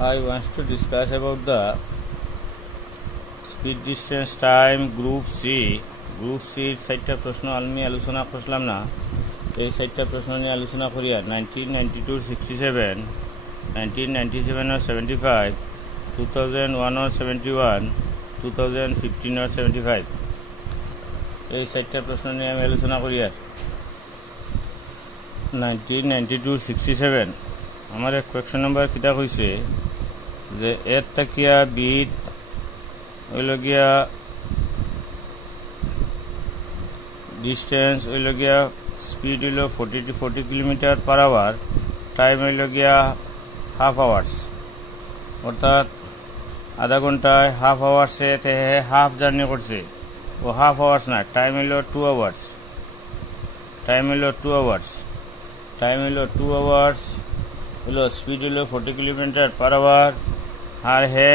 I want to discuss about the speed, distance, time, group C. Group C সাইটটা প্রশ্ন আমি আলোচনা করলাম না, এই সাইটটা প্রশ্ন নিয়ে আলোচনা করি। আর 1992 67, 1997 or 75, 2001 or 71, 2015 or 75, এই সাইটটা প্রশ্ন নিয়ে আমি আলোচনা করি। আর 1992 67 আমার এক কোয়েকশন নাম্বার কিতা কইছে যে এর তাকিয়া বিট হইল গিয়া ডিস্টেন্স হইল গিয়া স্পিড হইল 40 কিলোমিটার পার আওয়ার, টাইম হইল গিয়া হাফ আওয়ার্স, অর্থাৎ আধা ঘন্টায় হাফ আওয়ার্সে হাফ জার্নি করছে। ও হাফ আওয়ার্স না, টাইম হইল 2 আওয়ার্স, টাইম হইল 2 আওয়ার্স, টাইম হইল 2 আওয়ার্স, হইল স্পিড হইল 40 কিলোমিটার পার আওয়ার। আর হে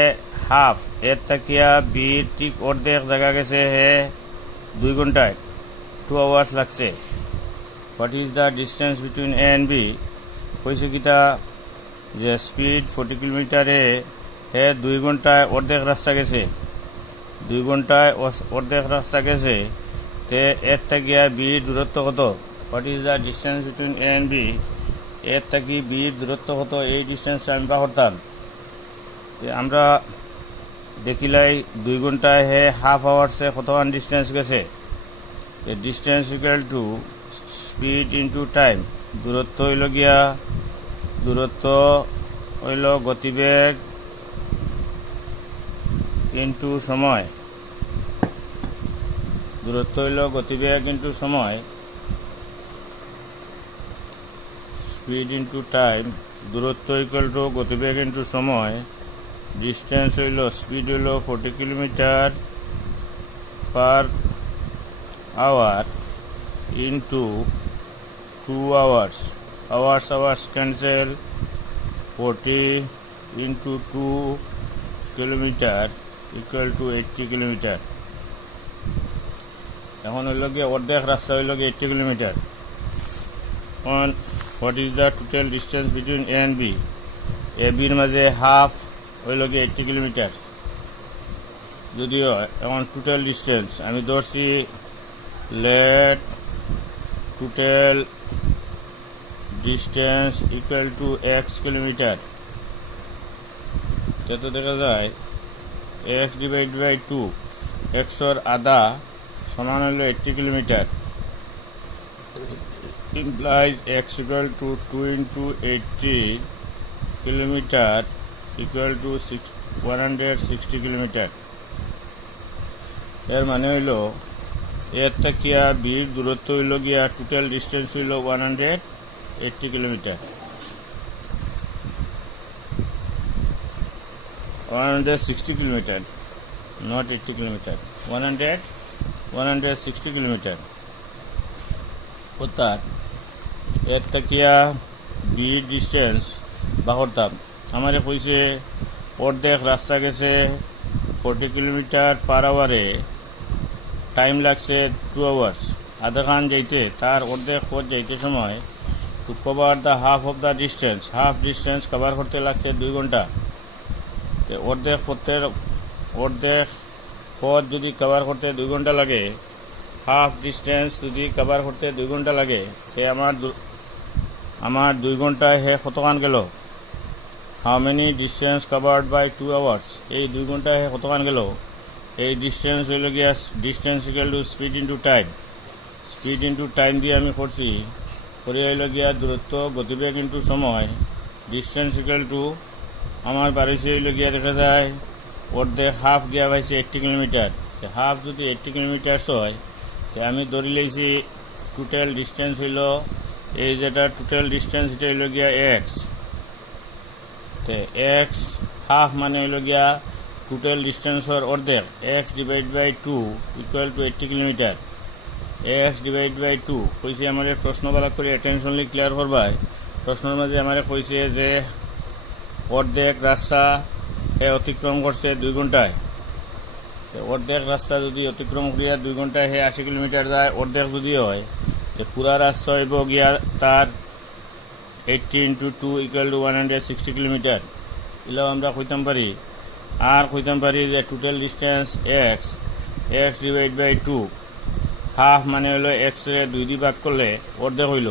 হাফ এর তাকিয়া বিট ঠিক অর্ধেক জায়গা গেছে হে 2 ঘন্টায়, 2 আওয়ার্স লাগছে। What is the distance between A and B? কইছে কিতা যে স্পিড 40 কিলোমিটারে হে 2 ঘন্টায় অর্ধেক রাস্তা গেছে, 2 ঘন্টায় অর্ধেক রাস্তা গেছে। তে এর তাকিয়া বির দূরত্ব কত? What is the distance between A and B? এর থাকি বির দূরত্ব কত? এই ডিস্টেন্সটা আমি বা করতাম। আমরা দেখিলাই 2 ঘন্টায় হে হাফ আওয়ার্সে কতখান ডিস্টেন্স গেছে। Distance equal to speed into time. দূরত্ব হইল গিয়া, দূরত্ব হইল গতিবেগ ইন্টু সময়, দূরত্ব হইল গতিবেগ ইন্টু সময়, স্পিড ইন্টু টাইম। দূরত্ব ইকুয়াল টু গতিবেগ ইন্টু সময়। ডিস্টেন্স হইল, স্পিড হইল 40 kilometre per hour into 2 hours. Hours hours cancel, 40 into 2 kilometre equal to 80 kilometre. এখন হইল গিয়ে অর্ধেক রাস্তা হইল গিয়ে 80 kilometre. What is the total distance between A and B? A B মাঝে হাফ হইল গিয়ে 80 কিলোমিটার। যদিও এখন টোটাল ডিস্টেন্স আমি ধরছি, let total distance equal to x kilometre. যাতে দেখা যায় x ডিভাইড বাই 2, xর আধা সমান হইল 80 kilometre. implies x equal to 2 into 80 kilometer equal to 160 kilometer। এর মানে হইল এর তাকিয়া বির দূরত্ব হইল গিয়া টোটাল ডিস্টেন্স হইল 180 kilometre. 160 kilometre, not 80 kilometre, 160 kilometre. অর্থাৎ এর তাকিয়া বির ডিস্টেন্স বা করতাম। আমারে কইছে অর্ধেক রাস্তা গেছে 40 কিলোমিটার পার আওয়ারে, টাইম লাগছে 2 আওয়ার্স। আধাখান যাইতে তার অর্ধেক পথ যাইতে সময় to cover the half of the distance, half distance cover করতে লাগছে 2 ঘন্টা। অর্ধেক পথ যদি কভার করতে 2 ঘন্টা লাগে, হাফ ডিস্টেন্স যদি কভার করতে 2 ঘন্টা লাগে, সে আমার 2 ঘন্টায় হে কতখান গেল? How many distance covered by 2 hours? এই 2 ঘন্টায় হে কতখান গেল? এই ডিস্টেন্স হইল গিয়া distance equal to speed into time. Speed into time দিয়ে আমি করছি, করে হইল গিয়া দূরত্ব গতিবেগ ইন্টু সময়। ডিস্টেন্স ইকুয়াল টু আমার বাড়িছে হইল গিয়া দেখা যায় অর্ধেক হাফ গিয়া পাইছে 80 কিলোমিটার। হাফ যদি 80 কিলোমিটার হয়, আমি ধরে লইছি টোটাল ডিস্টেন্স হইল, এই যেটা টোটাল ডিস্টেন্স এটা হইল গিয়া এক্স। এক্স হাফ মানে হইল গিয়া টোটাল ডিস্টেন্সর অর্ধেক, x divide by 2 equal to 80 kilometre. X divide by 2 কইছে আমার প্রশ্ন বালা করে অ্যাটেনশনলি ক্লিয়ার করবাই। প্রশ্নের মাঝে আমার কইছে যে অর্ধেক রাস্তা অতিক্রম করছে 2 ঘন্টায়। অর্ধেক রাস্তা যদি অতিক্রম করিয়া 2 ঘন্টায় হে 80 কিলোমিটার যায়, অর্ধেক যদি হয় পুরা রাস্তা হইব গিয়া তার 80 into 2 equal to 160 কিলোমিটার। এলাও আমরা কইতাম পারি আর কইতাম পারি যে total distance x divide by 2 half মানে হলো এক্স এর 2 দিয়ে ভাগ করলে অর্ধেক হইল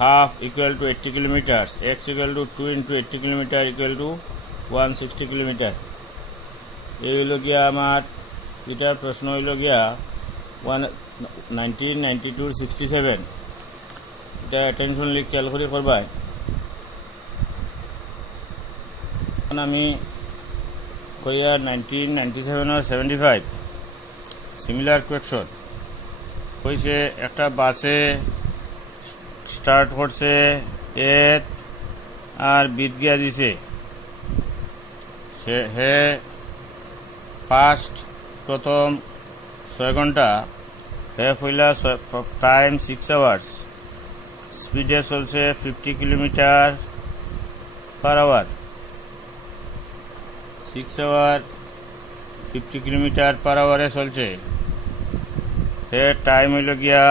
half equal to 80 kilometre x equal to 2 into 80 kilometre equal two 160 kilometre. এই হইল গিয়া আমার এটার প্রশ্ন হইল গিয়া 1992-67 এটা অ্যাটেনশন লিখ ক্যালকুলেট করবাই। আমি কইয়া 1997-75 সিমিলার কোয়েকশন কইছে একটা বাসে স্টার্ট করছে এ আর বিট গিয়া দিছে হে ফার্স্ট প্রথম 6 ঘন্টা হে ফইলা টাইম 6 আওয়ার্স স্পিডে চলছে 50 kilometre per hour 6 hour 50 kilometre per আওয়ারে চলছে হে টাইম হইল গিয়া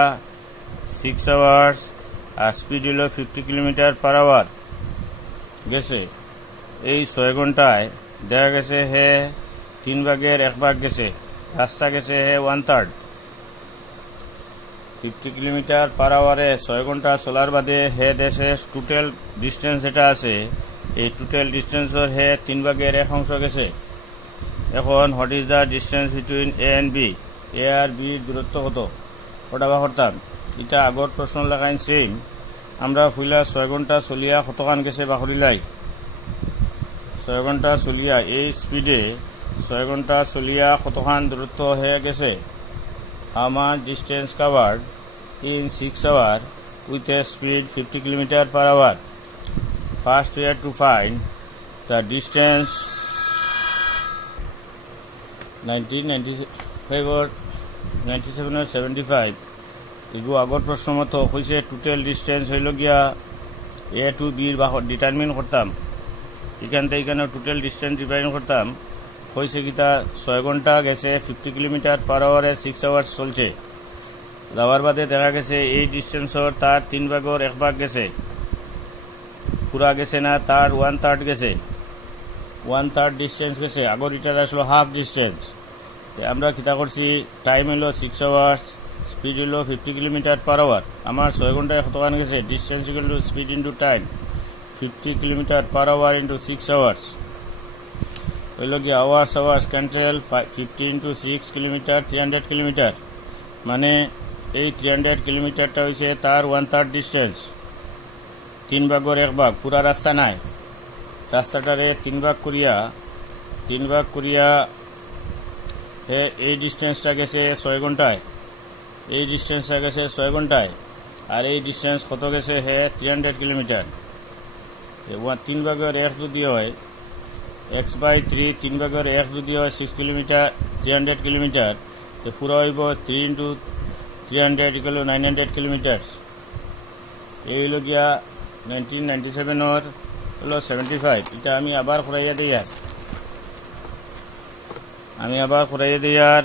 6 আওয়ার্স আর স্পিড হইল 50 কিলোমিটার পার আওয়ার গেছে। এই 6 ঘন্টায় দেখা গেছে হে 3 ভাগের 1 ভাগ গেছে, রাস্তা গেছে হে 1/3 50 কিলোমিটার পার আওয়ারে 6 ঘন্টা চলার বাদে হে দেশে টোটাল ডিস্টেন্স যেটা আছে এই টোটাল ডিস্টেন্সর হে 3 ভাগের 1 অংশ গেছে। এখন what is the distance between A and B, A আর বি দূরত্ব কত ওটা বা করতাম। এটা আগর প্রশ্ন লাগাইন সেম আমরা ফুইলা 6 ঘন্টা চলিয়া কতখান গেছে বা করিলাই 6 ঘন্টা চলিয়া এই স্পিডে 6 ঘন্টা চলিয়া কতখান দূরত্ব হয়ে গেছে। আমার distance covered in 6 hour with a speed 50 kilometre per hour. First we have to find the distance 1997 or 75 এগু আগর প্রশ্ন মতো হয়েছে টোটাল ডিস্টেন্স হইল গিয়া এ টু বির বা ডিটারমিন করতাম এখান থেকে এখানে টোটাল ডিস্টেন্স ডিটারমিন করতাম হয়েছে কিতা 6 ঘন্টা গেছে 50 কিলোমিটার পার আওয়ারে 6 আওয়ার্স চলছে। যাওয়ার বাদে দেখা গেছে এই ডিস্টেন্সর তার 3 ভাগের 1 ভাগ গেছে, পুরা গেছে না, তার 1/3 গেছে, 1/3 ডিস্টেন্স গেছে। আগর এটার আসলো হাফ ডিস্টেন্স। আমরা কিতা করছি টাইম হইল 6 আওয়ার্স স্পিড হইল 50 কিলোমিটার পার আওয়ার। আমার 6 ঘন্টায় কতখান গেছে distance equal to speed into time 50 kilometre per hour into 6 hours হইল গিয়ে hours cancel 50 into 6 kilometre 300 kilometre মানে এই 300 কিলোমিটারটা হয়েছে তার 1/3 ডিস্টেন্স। 3 ভাগের 1 ভাগ পুরা রাস্তা নাই, রাস্তাটারে 3 ভাগ করিয়া এই ডিস্টেন্সটা গেছে 6 ঘন্টায়, এই ডিস্টেন্সটা গেছে 6 ঘন্টায় আর এই ডিস্টেন্স কত গেছে হে 300 কিলোমিটার। 3 ভাগের 1 যদি হয় x/3 3 ভাগের 1 যদি হয় 6 কিলোমিটার 300 কিলোমিটার তো পুরো হইব 3 ইন্টু 300 ইকুয়াল 900 কিলোমিটার। এই হইল গিয়া 1997 হল 75। এটা আমি আবার করাইয়া দিই আর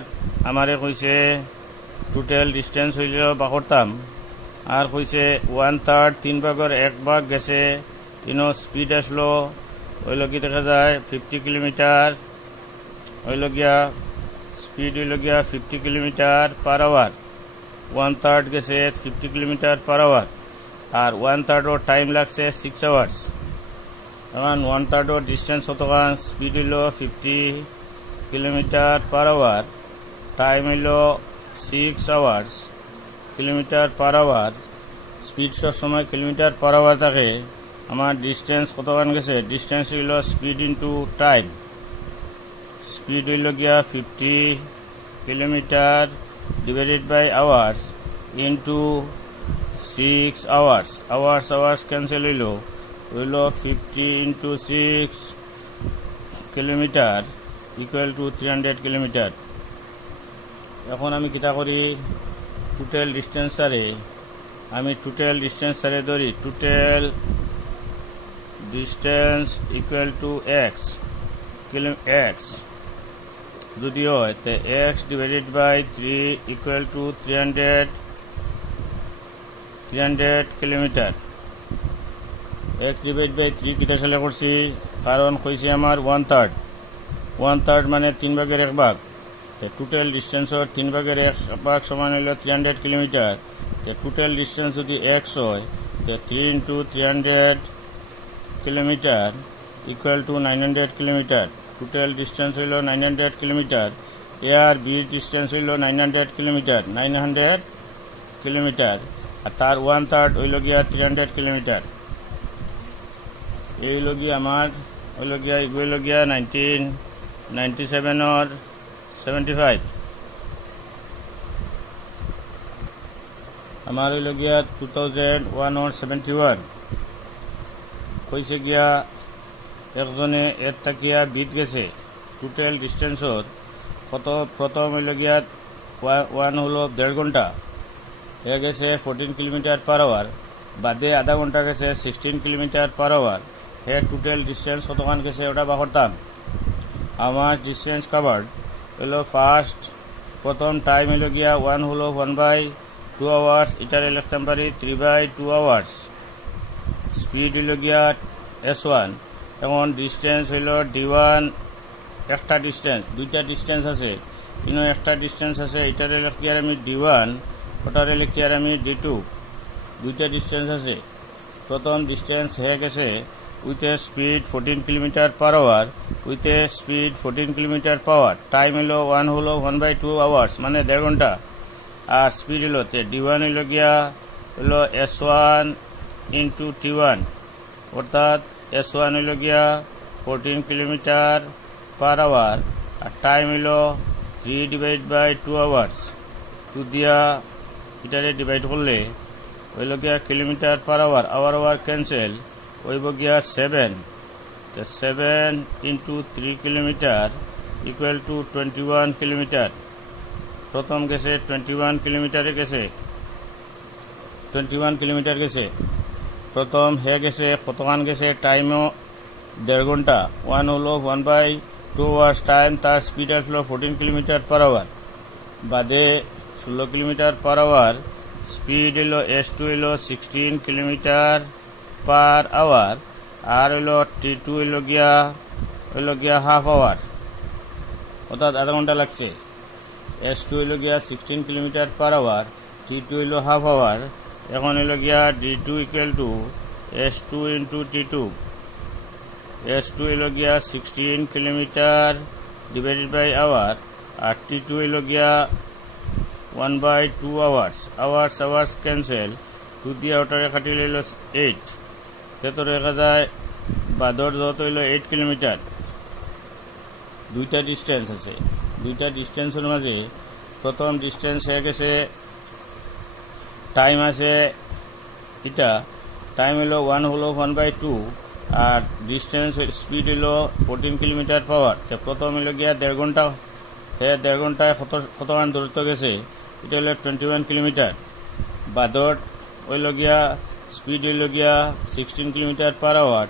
আমারে কইছে টোটাল ডিস্টেন্স হইল বা করতাম আর কইছে 1/3 3 ভাগের 1 ভাগ গেছে স্পিড আসলো হইল কি দেখা যায় 50 কিলোমিটার হইল গিয়া স্পিড হইল গিয়া 50 কিলোমিটার পার আওয়ার। 1/3 গেছে 50 কিলোমিটার পার আওয়ার আর 1/3 টাইম লাগছে 6 আওয়ার্স। এখন 1/3 ডিস্টেন্স কতখান স্পিড হইল 50 কিলোমিটার পার আওয়ার, টাইম হইল 6 hours. Kilometre per hour speed সব সময় কিলোমিটার পার আওয়ার থাকে। আমার ডিস্টেন্স কতখান গেছে ডিস্টেন্স হইল স্পিড ইন্টু টাইম, স্পিড হইল গিয়া 50 kilometre divided by hours into 6 hours. Hours cancel হইল 50 into 6 kilometre equal to 300 kilometre. এখন আমি কিতা করি টোটাল ডিস্টেন্সারে ধরি total distance equal to x যদি হয় তো x divided by 3 equal to 300 kilometre. X divide by 3 কিতা সালে করছি কারণ কইছে আমার 1/3 মানে 3 ভাগের 1 ভাগ। টোটাল ডিস্টেন্সর 3 ভাগের 1 ভাগ সমান হইল 300 কিলোমিটার। টোটাল ডিস্টেন্স যদি x হয় 3 into 300 kilometre equal two 900 kilometre. Total distance হইল 900 কিলোমিটার। এ আর বি ডিস্টেন্স হইল 900 কিলোমিটার আর তার 1/3 হইল গিয়া 300 কিলোমিটার। এই হইল গিয়া আমার হইল গিয়া 1997 or 75। আমার হইল গিয়া 2001 or 71। কইছে গিয়া একজনে এর তাকিয়া বিত গেছে টোটাল ডিস্টেন্সর কত। প্রথম হইল গিয়া 1 হলো 1.5 ঘন্টা, এ গেছে 14 কিলোমিটার পার আওয়ার, বাদে আধা ঘন্টা গেছে 16 কিলোমিটার পার আওয়ার। হে টোটাল ডিস্টেন্স কতক্ষণ গেছে ওটা বা করতাম। আমার ডিস্টেন্স কাভার্ড হইল ফার্স্ট প্রথম টাইম হইল গিয়া 1 হলো 1/2 আওয়ার্স, এটারে লিখতাম পারি 3/2 আওয়ার্স। স্পিড হইল গিয়া S1। এখন ডিস্টেন্স হইল D1, একটা ডিস্টেন্স, দুইটা ডিস্টেন্স আছে, কিন্তু একটা ডিস্টেন্স আছে, এটারে লিখি আর আমি D1, ওটারে লিখি আর আমি D2, দুইটা ডিস্টেন্স আছে। প্রথম ডিস্টেন্স হয়ে গেছে with a speed 14 kilometre per hour, with a speed 14 kilometre per hour. Time হলো 1 হলো 1/2 আওয়ার্স মানে 1.5 ঘন্টা। আর স্পিড হলো D1 হইল গিয়া হলো S1 into T1, অর্থাৎ S1 হইল গিয়া 14 কিলোমিটার পার আওয়ার আর টাইম হইল 3/2 আওয়ার্স। 2 দিয়া এটারে ডিভাইড করলে হইল গিয়া kilometre per hour, hour cancel হইব গিয়া 7 into 3 kilometre equal to 21 kilometre. প্রথম গেছে 21 কিলোমিটারে গেছে, 21 কিলোমিটার গেছে প্রথম। হে গেছে কতক্ষণ গেছে, টাইমও 1.5 ঘন্টা। 1 হলো 1/2 আওয়ার্স টাইম, তার স্পিড আসলো 14 কিলোমিটার পার আওয়ার, বাদে 16 কিলোমিটার পার আওয়ার। স্পিড হইল S2 হইল 16 কিলোমিটার পার আওয়ার, আর হইল T2 হইল গিয়া হাফ আওয়ার, অর্থাৎ আধা ঘন্টা লাগছে। S2 হইল গিয়া 16 কিলোমিটার পার আওয়ার, T2 হইল হাফ আওয়ার। এখন হইল গিয়া D2 equal to S2 into T2। S2 হইল গিয়া 16 কিলোমিটার ডিভাইডেড বাই আওয়ার, আর T2 হইল গিয়া 1/2 আওয়ার্স। আওয়ার্স ক্যান্সেল, 2 দিয়ে ওটারে কাটিলে হইল 8, তো রেখা যায় বাদর যত হইল 8 কিলোমিটার। দুইটা ডিস্টেন্স আছে, দুইটা ডিস্টেন্সের মাঝে প্রথম ডিস্টেন্স হয়ে গেছে টাইম আছে এটা, টাইম হইল 1 হলো 1/2 আর ডিস্টেন্স স্পিড হইল 14 কিলোমিটার পার আওয়ার। প্রথম হইল গিয়া 1.5 ঘন্টা, 1.5 ঘন্টায় কতক্ষণ দূরত্ব গেছে, এটা হইল 21 কিলোমিটার। বাদর হইল গিয়া স্পিড হইল গিয়া 16 কিলোমিটার পার আওয়ার,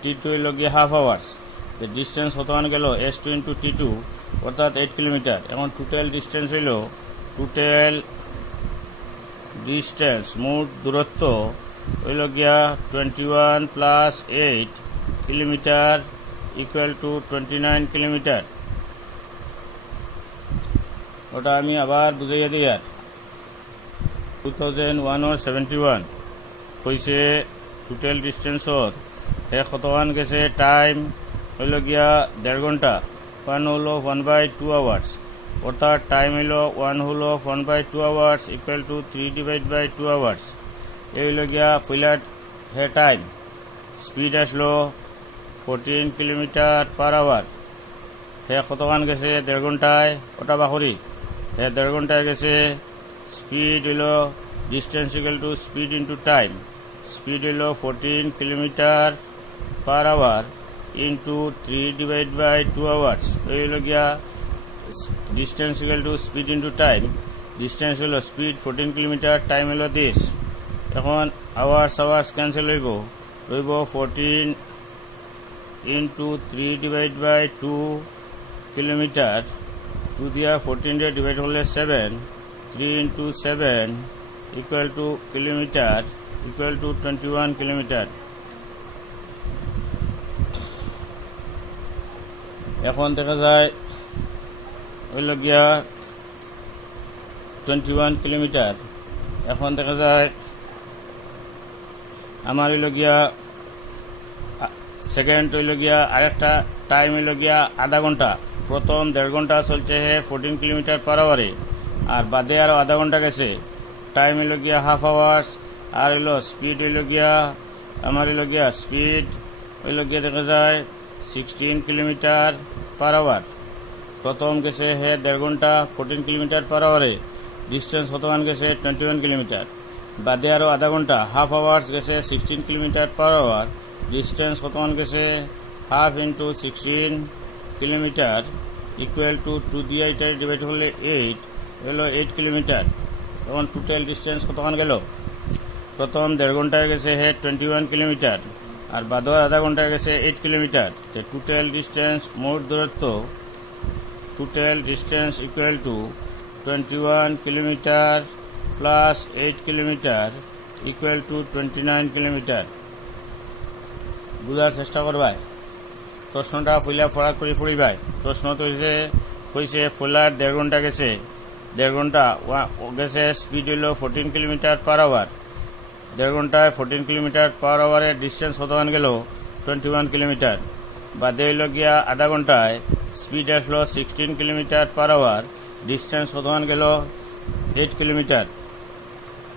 T2 হইল গিয়া হাফ আওয়ার্স। ডিস্টেন্স কতক্ষণ গেল S2 into T2, অর্থাৎ 8 কিলোমিটার। এখন টোটাল ডিস্টেন্স হইল মোট দূরত্ব হইল গিয়া 21 + 8 কিলোমিটার ইকুয়াল টু 29 কিলোমিটার। ওটা আমি আবার বুঝাইয়া দিই। আর 2001 or 71 কইছে টোটাল ডিস্টেন্সর হে কতক্ষণ গেছে, টাইম হইল গিয়া 1.5 ঘন্টা। 1 হলো 1/2 আওয়ার্স, অর্থাৎ টাইম হইল 1 হলো 1/2 আওয়ার্স ইকুয়াল টু 3/2 আওয়ার্স। এই হইল গিয়া ফিলার হে টাইম। স্পিড আসলো 14 কিলোমিটার পার আওয়ার। হে কতক্ষণ গেছে 1.5 ঘন্টায়, ওটা বাকরি হে 1.5 ঘন্টায় গেছে। স্পিড হইল distance equal to speed into time. Speed হইল 14 kilometre per hour into 3/2 hours. এই হইল গিয়া distance equal to speed into time. Distance হইল স্পিড 14 কিলোমিটার, টাইম হইল দিস। এখন আওয়ার্স ক্যান্সেল রইব 14 into 3/2 কিলোমিটার। 2 দিয়া 14 দিয়ে ডিভাইড করলে 7, 3 into 7 equal to kilometre equal to 21 kilometre. এখন দেখা যায় হইল গিয়া 21 কিলোমিটার। এখন দেখা যায় আমার হইল গিয়া সেকেন্ড হইল গিয়া আরেকটা টাইম হইল গিয়া আধা ঘন্টা। প্রথম 1.5 ঘন্টা চলছে 14 কিলোমিটার পার আওয়ারে, আর বাদে আরো আধা ঘন্টা গেছে। টাইম হইল গিয়া হাফ আওয়ার্স, আর হইল স্পিড হইল গিয়া আমার হইল গিয়া স্পিড হইল গিয়া দেখা যায় 16 কিলোমিটার পার আওয়ার। প্রথম গেছে 1.5 ঘন্টা 14 কিলোমিটার পার আওয়ারে, ডিস্টেন্স কতখান গেছে 21 কিলোমিটার। বাদে আরো আধা ঘন্টা হাফ আওয়ার্স গেছে 16 কিলোমিটার পার আওয়ার, ডিস্টেন্স কতখান গেছে half into 16 kilometre equal two 2 দিয়ে এটা ডিভাইড করলে 8 হলো 8 কিলোমিটার। এখন টোটাল ডিস্টেন্স কতখান গেল? প্রথম 1.5 ঘন্টায় গেছে 21 কিলোমিটার, আর বাদর আধা ঘন্টায় গেছে 8 কিলোমিটার। টোটাল ডিস্টেন্স মোট দূরত্ব total distance equal to 21 kilometre plus 8 kilometre equal to 29 kilometre. বুঝার চেষ্টা করবাই। প্রশ্নটা পইলা পড়া করে পড়িবাই। প্রশ্ন তো হয়েছে ফুলার 1.5 ঘন্টা গেছে, 1.5 ঘন্টা গেছে স্পিড হইল 14 কিলোমিটার পার আওয়ার। 1.5 ঘন্টায় 14 কিলোমিটার পার আওয়ারে ডিস্টেন্স কতখান গেল 21 কিলোমিটার। বাদে হইল গিয়া আধা ঘন্টায় স্পিড আসলো 16 কিলোমিটার পার আওয়ার, ডিস্টেন্স কতখান গেল 8 কিলোমিটার।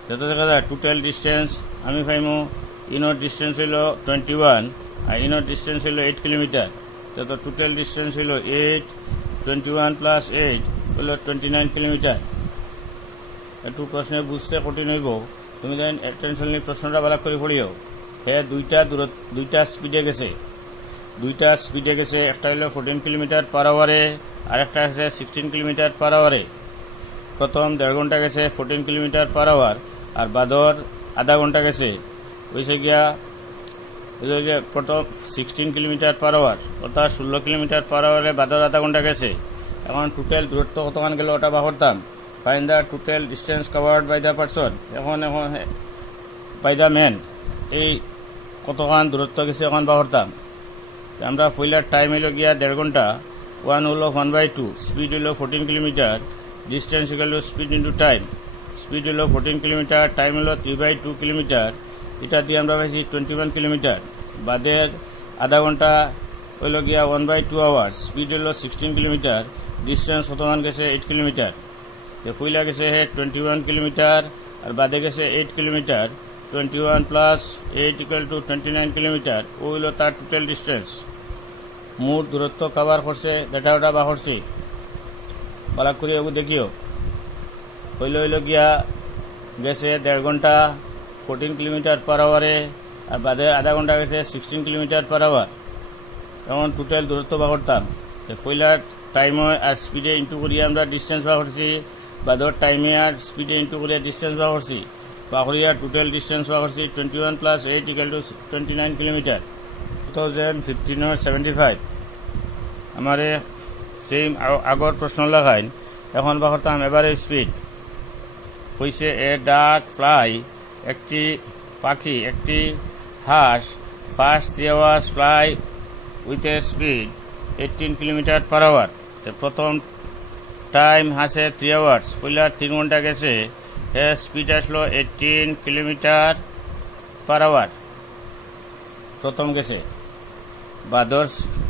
যত দেখা যায় টোটাল ডিস্টেন্স আমি পাইমু ইনোর ডিস্টেন্স হইল 21 আর ইনোর ডিস্টেন্স হইল 8 কিলোমিটার। তত টোটাল ডিস্টেন্স হইল 8, 21 প্লাস 8 হইল 29 কিলোমিটার। একটু প্রশ্নে বুঝতে কঠিন হইব, তুমি দেন টেনশন নিয়ে প্রশ্নটা ভালো করে পড়িও। দুইটা স্পিডে গেছে, একটা হইল 14 কিলোমিটার পার আওয়ারে, আর একটা আছে 16 কিলোমিটার পার আওয়ারে। প্রথম 1.5 ঘন্টা গেছে 14 কিলোমিটার পার আওয়ার, আর বাদর আধা ঘন্টা গেছে হয়েছে গিয়া প্রথম 16 কিলোমিটার পার আওয়ার, অর্থাৎ 16 কিলোমিটার পার আওয়ারে বাদর আধা ঘন্টা গেছে। এখন টোটাল দূরত্ব কতখান গেল ওটা বা করতাম। Find the total distance covered by the person. এখন বাই দ্য ম্যান এই কতখান দূরত্ব গেছে এখন বা করতাম। আমরা পয়লার টাইম হইল গিয়া 1.5 ঘন্টা, 1 হলো 1/2, স্পিড হইল 14 kilometre, distance equal to speed into time. Speed হইল 14 কিলোমিটার, টাইম হইল 3/2 কিলোমিটার। এটা দিয়ে আমরা পাইছি 21 কিলোমিটার। বাদের আধা ঘন্টা হইল গিয়া 1/2 আওয়ার্স, স্পিড হইল 16 কিলোমিটার, ডিস্টেন্স কতমান গেছে 8 কিলোমিটার। পয়লা গেছে 21 কিলোমিটার, আর বাদে গেছে 8 kilometre. 21 plus 8 equal to 29 kilometre. ও হইল তার টোটাল ডিস্টেন্স। মোট দূরত্ব কভার করছে ওটা বা করছি পালাক করে দেখিও। হইল গিয়া গেছে 1.5 ঘন্টা 14 কিলোমিটার পার আওয়ারে, আর বাদে আধা ঘন্টা গেছে 16 কিলোমিটার পার আওয়ার। এখন টোটাল দূরত্ব বা করতাম। পয়লার টাইমে আর স্পিডে ইন্টু করিয়া আমরা ডিস্টেন্স বা করছি, বাদর টাইমে আর স্পিডে ইন্টু করিয়া ডিস্টেন্স বা করছি, বা করিয়া টোটাল ডিস্টেন্স বা করছি 21 প্লাস 8 ইকুয়াল টু 29 কিলোমিটার। 2015 75 আমার সেই আগর প্রশ্ন লাগাইন। এখন বা করতাম এভারেজ স্পিড। হয়েছে এ ডাক ফ্লাই, একটি পাখি, একটি হাঁস, first 3 hours fly with a speed 18 kilometre per hour. প্রথম টাইম হাসে 3 আওয়ার্স, পয়লার 3 ঘন্টা গেছে, স্পিড আসলো 18 কিলোমিটার পার আওয়ার। প্রথম গেছে বাদর।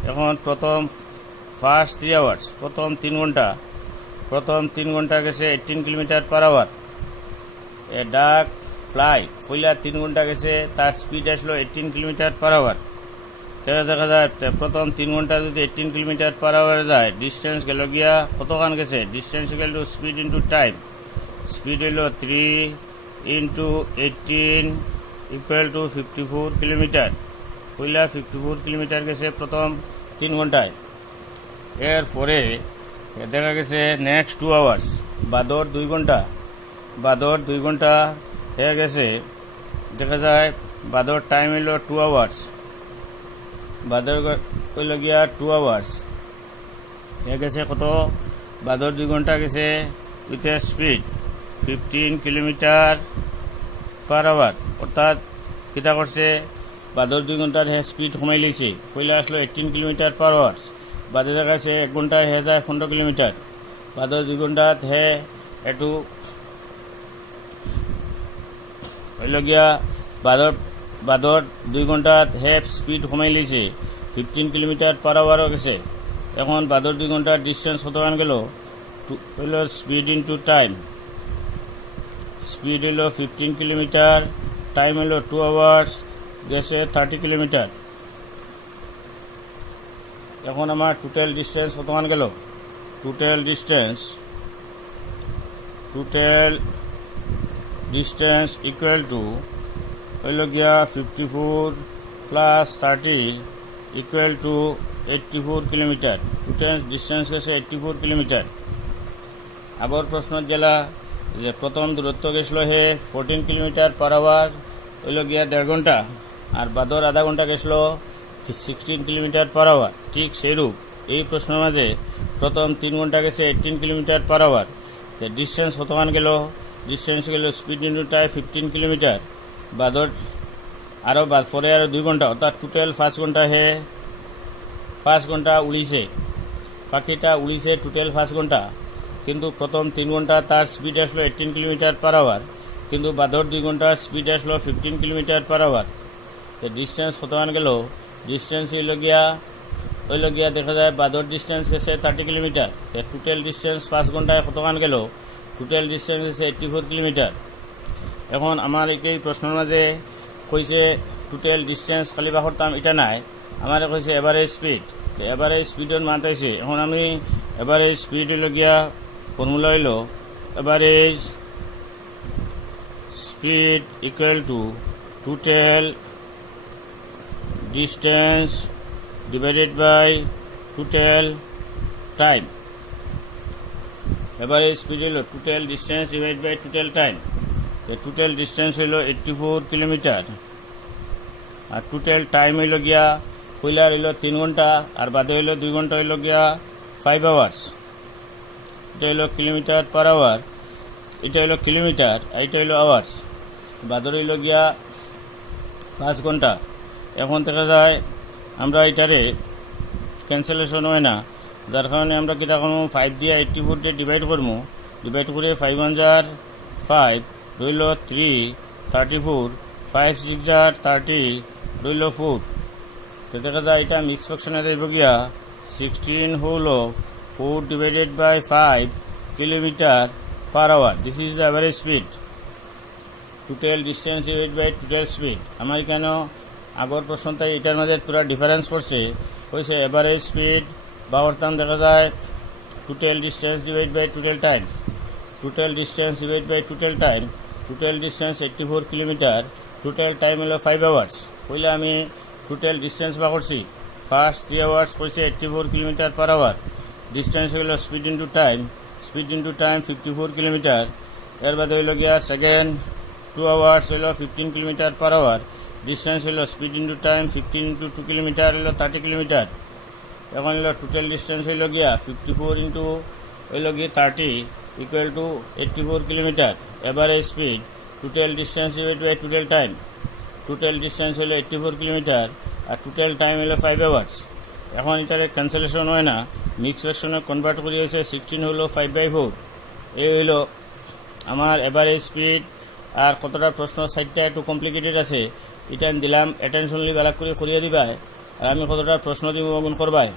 এখন প্রথম ফার্স্ট 3 আওয়ার্স, প্রথম 3 ঘন্টা গেছে 18 কিলোমিটার পার আওয়ার। এ ডাক ফ্লাই পয়লা 3 ঘন্টা গেছে, তার স্পিড আসলো 18 কিলোমিটার পার আওয়ার। দেখা যায় প্রথম 3 ঘন্টা যদি 18 কিলোমিটার পার আওয়ারে যায়, ডিস্টেন্স গেল গিয়া কতখান গেছে, distance equal to speed into time. Speed হইল 3 into 18 equal to 54 kilometre. Poila 54 kilometre গেছে প্রথম 3 ঘন্টায়। এরপরে দেখা গেছে নেক্সট 2 আওয়ার্স, বাদর 2 ঘন্টা হয়ে গেছে। দেখা যায় বাদর টাইম হইল 2 আওয়ার্স, বাদর হইল গিয়া 2 আওয়ার্স হয়ে গেছে কত, বাদর 2 ঘন্টা গেছে with a speed 15 kilometre per hour. অর্থাৎ কিতা করছে, বাদর 2 ঘন্টার স্পিড কমাই লিখছে। পয়লা আসলো 18 কিলোমিটার পার আওয়ার, বাদে দেখাচ্ছে 1 ঘন্টায় হয়ে যায় 15 কিলোমিটার, বাদর 2 ঘন্টাত হে একটু হইল গিয়া বাদর 2 ঘন্টাত হে স্পিড কমাই লিছে 15 কিলোমিটার পার আওয়ার গেছে। এখন বাদর 2 ঘন্টার ডিস্টেন্স কতখান গেল হইল স্পিড ইন্টু টাইম, স্পিড হইল 15 কিলোমিটার, টাইম হইল 2 আওয়ার্স, গেছে 30 কিলোমিটার। এখন আমার টোটাল ডিস্টেন্স কতখান গেল, টোটাল ডিস্টেন্স ইকুয়াল টু হইল গিয়া 54 plus 30 equal to 84 kilometre. Total distance গেছে 84 কিলোমিটার। আবার প্রশ্ন গেলা যে প্রথম দূরত্ব গেছিল হে 14 কিলোমিটার পার আওয়ার, হইল গিয়া 1.5 ঘন্টা, আর বাদর আধা ঘন্টা গেছিল 16 কিলোমিটার পার আওয়ার। ঠিক সেইরূপ এই প্রশ্নের মাঝে প্রথম 3 ঘন্টা গেছে 18 কিলোমিটার পার আওয়ার। ডিস্টেন্স কতখান গেল, ডিস্টেন্স গেল স্পিড ইন্টু টাইম 15 কিলোমিটার, বাদর আরো পরে আরো 2 ঘন্টা, অর্থাৎ টোটাল 5 ঘন্টা হে 5 ঘন্টা উড়িছে, পাখিটা উড়িছে টোটাল 5 ঘন্টা। কিন্তু প্রথম 3 ঘন্টা তার স্পিড আসলো 18 কিলোমিটার পার আওয়ার, কিন্তু বাদর 2 ঘন্টা স্পিড আসলো 15 কিলোমিটার পার আওয়ার। ডিস্টেন্স কতখান গেল, ডিস্টেন্স হইল গিয়া দেখা যায় বাদর ডিস্টেন্স গেছে 30 কিলোমিটার। টোটাল ডিস্টেন্স 5 ঘন্টায় কতখান গেল, টোটাল ডিস্টেন্স গেছে 84 কিলোমিটার। এখন আমার এই প্রশ্নের মাঝে কইছে টোটাল ডিস্টেন্স খালি বা করতাম এটা নাই, আমার কইছে এভারেজ স্পিড, এভারেজ স্পিডের মান চাইছে। এখন আমি এভারেজ স্পিড হইল গিয়া ফর্মুলা হইল average speed equal to total distance divided by total time. এবারে স্পিড হলো total distance divide by total time. Total distance হলো 84 কিলোমিটার, আর টোটাল টাইম হইল গিয়া পয়লার হইল 3 ঘন্টা, আর বাদে হইল 2 ঘন্টা হইল গিয়া 5 আওয়ার্স। এটা হইল কিলোমিটার পার আওয়ার, এটা হইল কিলোমিটার, এটা হইল আওয়ার্স। বাদর হইল গিয়া 5 ঘন্টা। এখন দেখা যায় আমরা এটারে ক্যান্সেলেশন হয় না, যার কারণে আমরা কিটা করবো 5 দিয়ে 84 দিয়ে ডিভাইড করবো, ডিভাইড করে 5 1 jar 5 রইল 3 34, 5 6 jar 30 রইল 4। তো দেখা যায় এটা মিক্স ফ্র্যাকশনে যাইব গিয়া 16 হলো 4 divided by 5 kilometre per hour. This is the average speed, total distance divide by total speed. আমার এখানে আগর প্রশ্নটাই এটার মাঝে পুরা ডিফারেন্স করছে, কইছে এভারেজ স্পিড বা করতাম দেখা যায় total distance divide by total time, total distance divide by total time, total distance 84 kilometre, total time হলো 5 আওয়ার্স। পইলে আমি টোটাল ডিস্টেন্স বা করছি, ফার্স্ট 3 আওয়ার্স করছে 84 কিলোমিটার পার আওয়ার, ডিস্টেন্স হইল স্পিড ইন্টু টাইম 54 কিলোমিটার। এর বাদে হইল গিয়া সেকেন্ড 2 আওয়ার্স হইল 15 কিলোমিটার পার আওয়ার, ডিস্টেন্স হইল speed into time 15 into 2 kilometre হইল 30 কিলোমিটার। এখন হইল টোটাল ডিস্টেন্স হইল গিয়া 54 ইন্টু হইল গিয়ে 30 equal to 84 kilometre. Average speed total distance divide by total time, total distance হইল 84 কিলোমিটার, আর টোটাল টাইম হইল 5 আওয়ার্স। এখন এটারে ক্যান্সেলেশন হয় না, মিক্স ভার্সনে কনভার্ট করি হয়েছে 16 হইল 5/4। এই হইল আমার এভারেজ স্পিড। আর কতটা প্রশ্ন সাইডটা একটু কমপ্লিকেটেড আছে, এটা দিলাম অ্যাটেনশনলি বেলা করে করিয়ে দিবাই, আর আমি কতটা প্রশ্ন দিব গুণ করবাই।